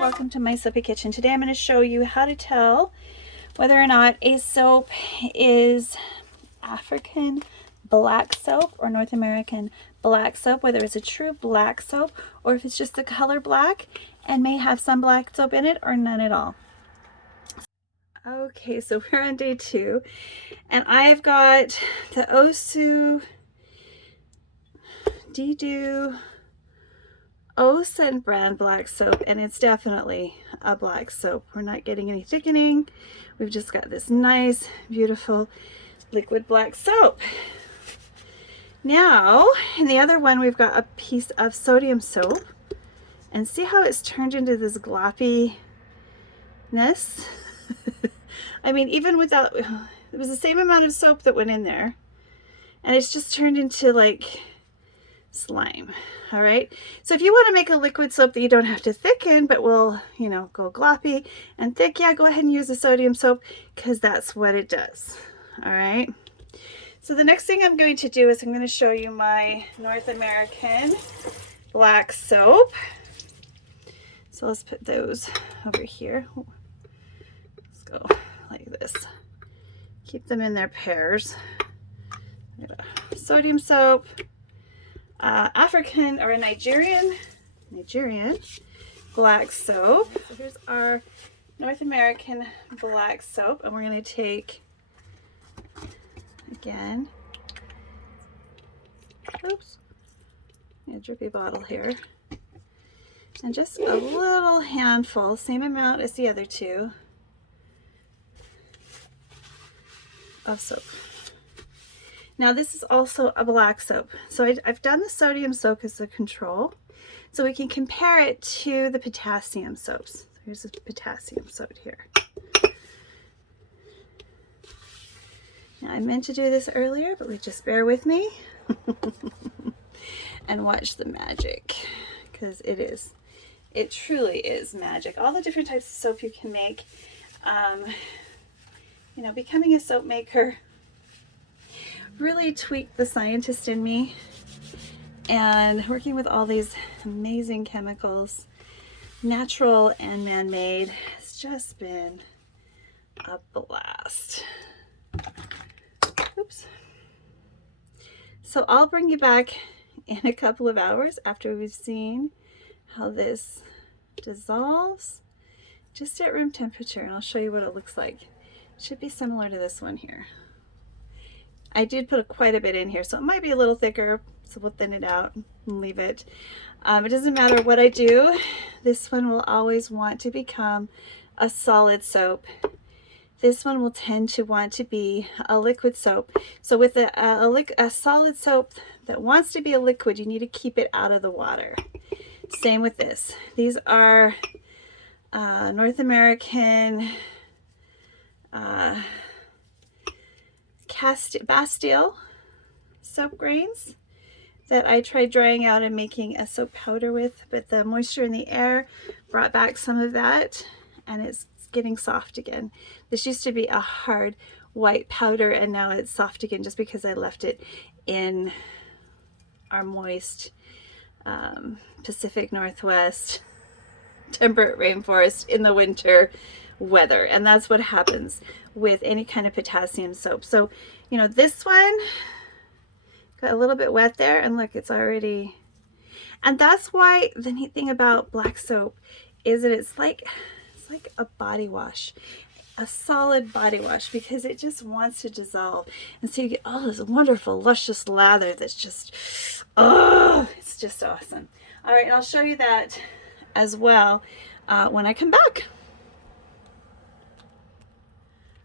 welcome to my soapy kitchen. Today I'm going to show you how to tell whether or not a soap is African black soap or North American black soap, whether it's a true black soap or if it's just the color black and may have some black soap in it or none at all. Okay, so we're on day 2 and I've got the Osu Didu Olson brand black soap, and it's definitely a black soap. We're not getting any thickening. We've just got this nice, beautiful liquid black soap. Now, in the other one, we've got a piece of sodium soap, and see how it's turned into this gloppiness? I mean, even without, it was the same amount of soap that went in there, and it's just turned into like slime. All right, so if you want to make a liquid soap that you don't have to thicken but will, you know, go gloppy and thick, yeah, go ahead and use the sodium soap because that's what it does. All right, so the next thing I'm going to do is I'm going to show you my North American black soap. So let's put those over here. Let's go like this. Keep them in their pairs. Sodium soap. African or a Nigerian black soap. So here's our North American black soap, and we're going to take, again, oops, a drippy bottle here, and just a little handful, same amount as the other two, of soap. Now this is also a black soap. So I've done the sodium soap as a control, so we can compare it to the potassium soaps. So here's a potassium soap here. Now I meant to do this earlier, but just bear with me and watch the magic, because it truly is magic. All the different types of soap you can make. You know, becoming a soap maker really tweaked the scientist in me, and working with all these amazing chemicals, natural and man-made, has just been a blast. Oops. So I'll bring you back in a couple of hours after we've seen how this dissolves just at room temperature, and I'll show you what it looks like. It should be similar to this one here. I did put quite a bit in here, so it might be a little thicker, so we'll thin it out and leave it. It doesn't matter what I do. This one will always want to become a solid soap. This one will tend to want to be a liquid soap. So with a solid soap that wants to be a liquid, you need to keep it out of the water. Same with this. These are North American Bastille soap grains that I tried drying out and making a soap powder with, but the moisture in the air brought back some of that, and it's getting soft again. This used to be a hard white powder, and now it's soft again just because I left it in our moist Pacific Northwest temperate rainforest in the winter weather, and that's what happens with any kind of potassium soap. So, you know, this one got a little bit wet there, and look, it's already, and that's why the neat thing about black soap is that it's like a body wash, a solid body wash, because it just wants to dissolve, and so you get all this wonderful luscious lather that's just, oh, it's just awesome. All right, and I'll show you that as well when I come back.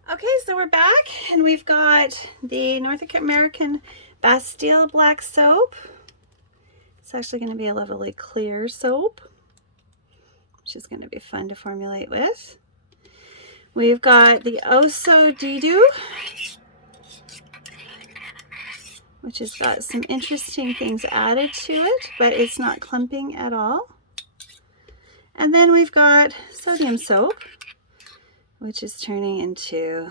Okay, so we're back, and we've got the North American Bastille black soap. It's actually going to be a lovely clear soap, which is going to be fun to formulate with. We've got the Osu Didu, which has got some interesting things added to it, but it's not clumping at all. And then we've got sodium soap, which is turning into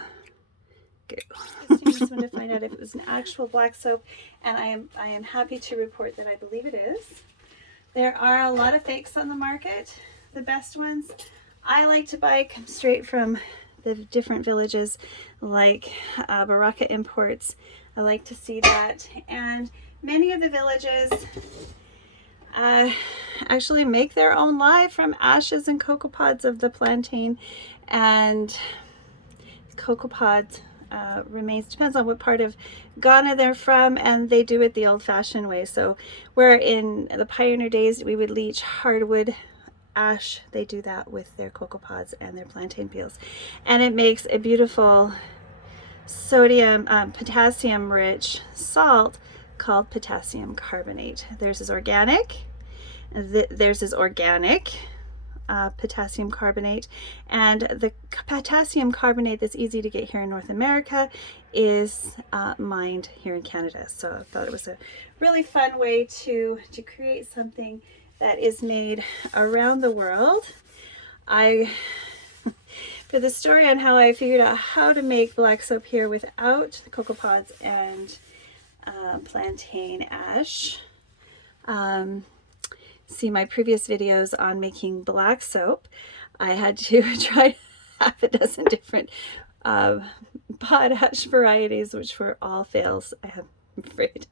goo. I just wanted to find out if it was an actual black soap, and I am happy to report that I believe it is. There are a lot of fakes on the market. the best ones I like to buy come straight from the different villages, like Baraka Imports. I like to see that. And many of the villages actually make their own lye from ashes and cocoa pods of the plantain and cocoa pods remains. Depends on what part of Ghana they're from, and they do it the old-fashioned way. So where in the pioneer days we would leach hardwood ash, they do that with their cocoa pods and their plantain peels, and it makes a beautiful sodium potassium rich salt called potassium carbonate. Theirs is organic. Theirs is organic potassium carbonate, and the potassium carbonate that's easy to get here in North America is mined here in Canada. So I thought it was a really fun way to create something that is made around the world. For the story on how I figured out how to make black soap here without the cocoa pods and plantain ash, see my previous videos on making black soap. I had to try half a dozen different potash varieties, which were all fails, I'm afraid.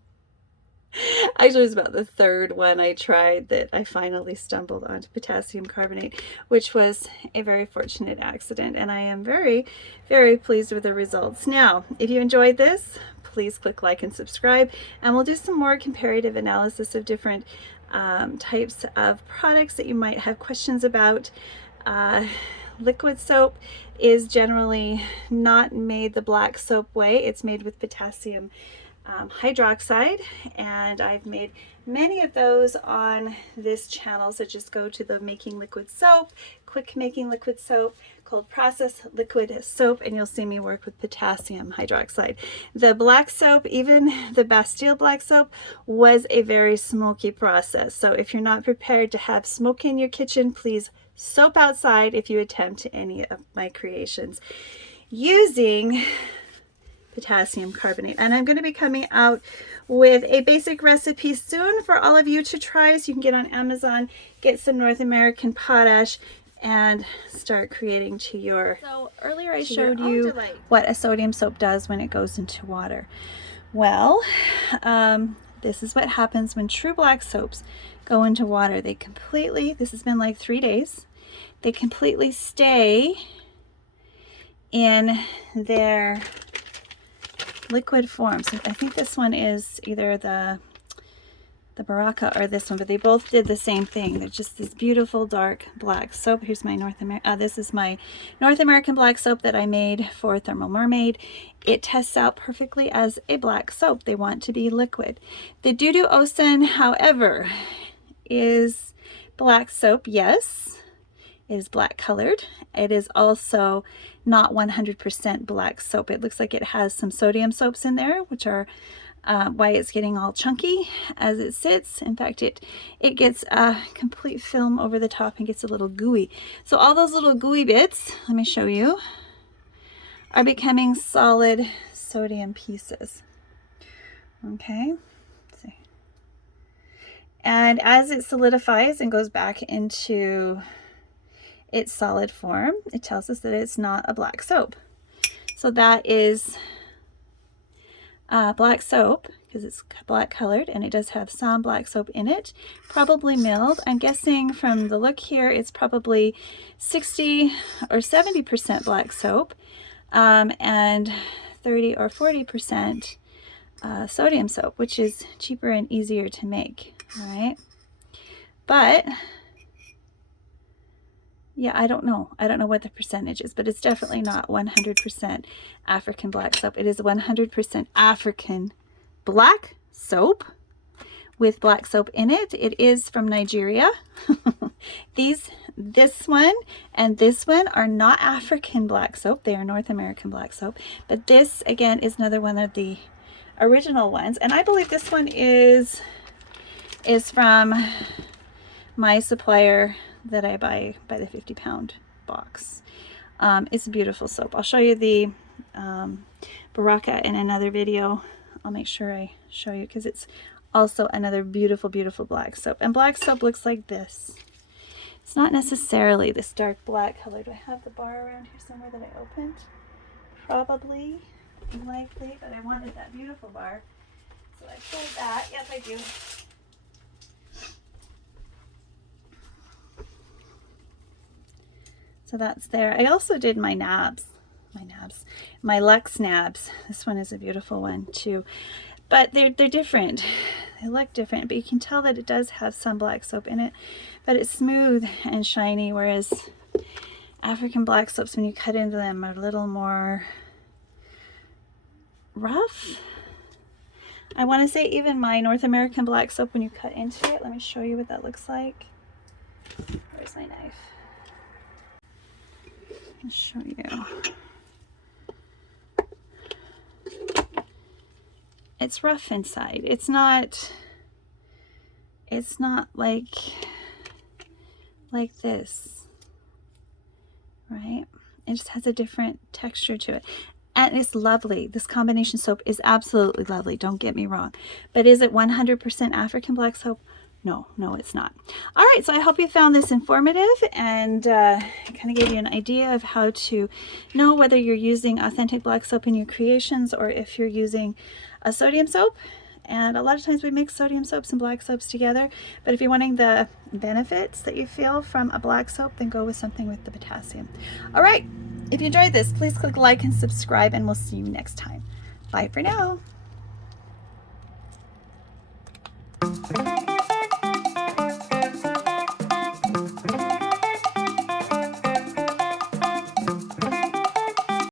Actually, it was about the third one I tried that I finally stumbled onto potassium carbonate, which was a very fortunate accident, and I am very, very pleased with the results. Now, if you enjoyed this, please click like and subscribe, and we'll do some more comparative analysis of different types of products that you might have questions about. Liquid soap is generally not made the black soap way. It's made with potassium hydroxide, and I've made many of those on this channel. So just go to the Making Liquid Soap, Quick Making Liquid Soap, Cold Process Liquid Soap, and you'll see me work with potassium hydroxide. The black soap, even the Bastille black soap, was a very smoky process. So if you're not prepared to have smoke in your kitchen, please soap outside if you attempt any of my creations using potassium carbonate. And I'm going to be coming out with a basic recipe soon for all of you to try, so you can get on Amazon, get some North American potash, and start creating to your. So earlier I showed you what a sodium soap does when it goes into water. Well, this is what happens when true black soaps go into water. They completely, this has been like 3 days, they completely stay in their liquid form. So I think this one is either the Baraka or this one, but they both did the same thing. They're just this beautiful dark black soap. Here's my this is my North American black soap that I made for Thermal Mermaid. It tests out perfectly as a black soap. They want to be liquid. The Doo Olson, however, is black soap. Yes, it is black colored. It is also not 100% black soap. It looks like it has some sodium soaps in there, which are why it's getting all chunky as it sits. In fact, it gets a complete film over the top and gets a little gooey. So all those little gooey bits, let me show you, are becoming solid sodium pieces. Okay, let's see. And as it solidifies and goes back into its solid form, it tells us that it's not a black soap. So that is black soap, because it's black colored, and it does have some black soap in it, probably milled. I'm guessing from the look here it's probably 60 or 70% black soap, and 30 or 40% sodium soap, which is cheaper and easier to make. All right, but yeah, I don't know what the percentage is, but it's definitely not 100% African black soap. It is 100% African black soap with black soap in it. It is from Nigeria. This one and this one are not African black soap. They are North American black soap. But this, again, is another one of the original ones. And I believe this one is from my supplier that I buy by the 50-pound box. It's a beautiful soap. I'll show you the Baraka in another video. I'll make sure I show you, because it's also another beautiful, beautiful black soap. And black soap looks like this. It's not necessarily this dark black color. Do I have the bar around here somewhere that I opened? Probably, likely, but I wanted that beautiful bar. So I pulled that. Yes, I do. So that's there. I also did my nabs, my Lux nabs. This one is a beautiful one too. But they're different. They look different, but you can tell that it does have some black soap in it, but it's smooth and shiny, whereas African black soaps, when you cut into them, are a little more rough. I want to say even my North American black soap, when you cut into it, let me show you what that looks like. Where's my knife? I'll show you. It's rough inside. It's not like this, right? It just has a different texture to it. And it's lovely. This combination soap is absolutely lovely. Don't get me wrong. But is it 100% African black soap? No, it's not. All right, so I hope you found this informative and kind of gave you an idea of how to know whether you're using authentic black soap in your creations or if you're using a sodium soap. And a lot of times we mix sodium soaps and black soaps together, but if you're wanting the benefits that you feel from a black soap, then go with something with the potassium. All right, if you enjoyed this, please click like and subscribe, and we'll see you next time. Bye for now.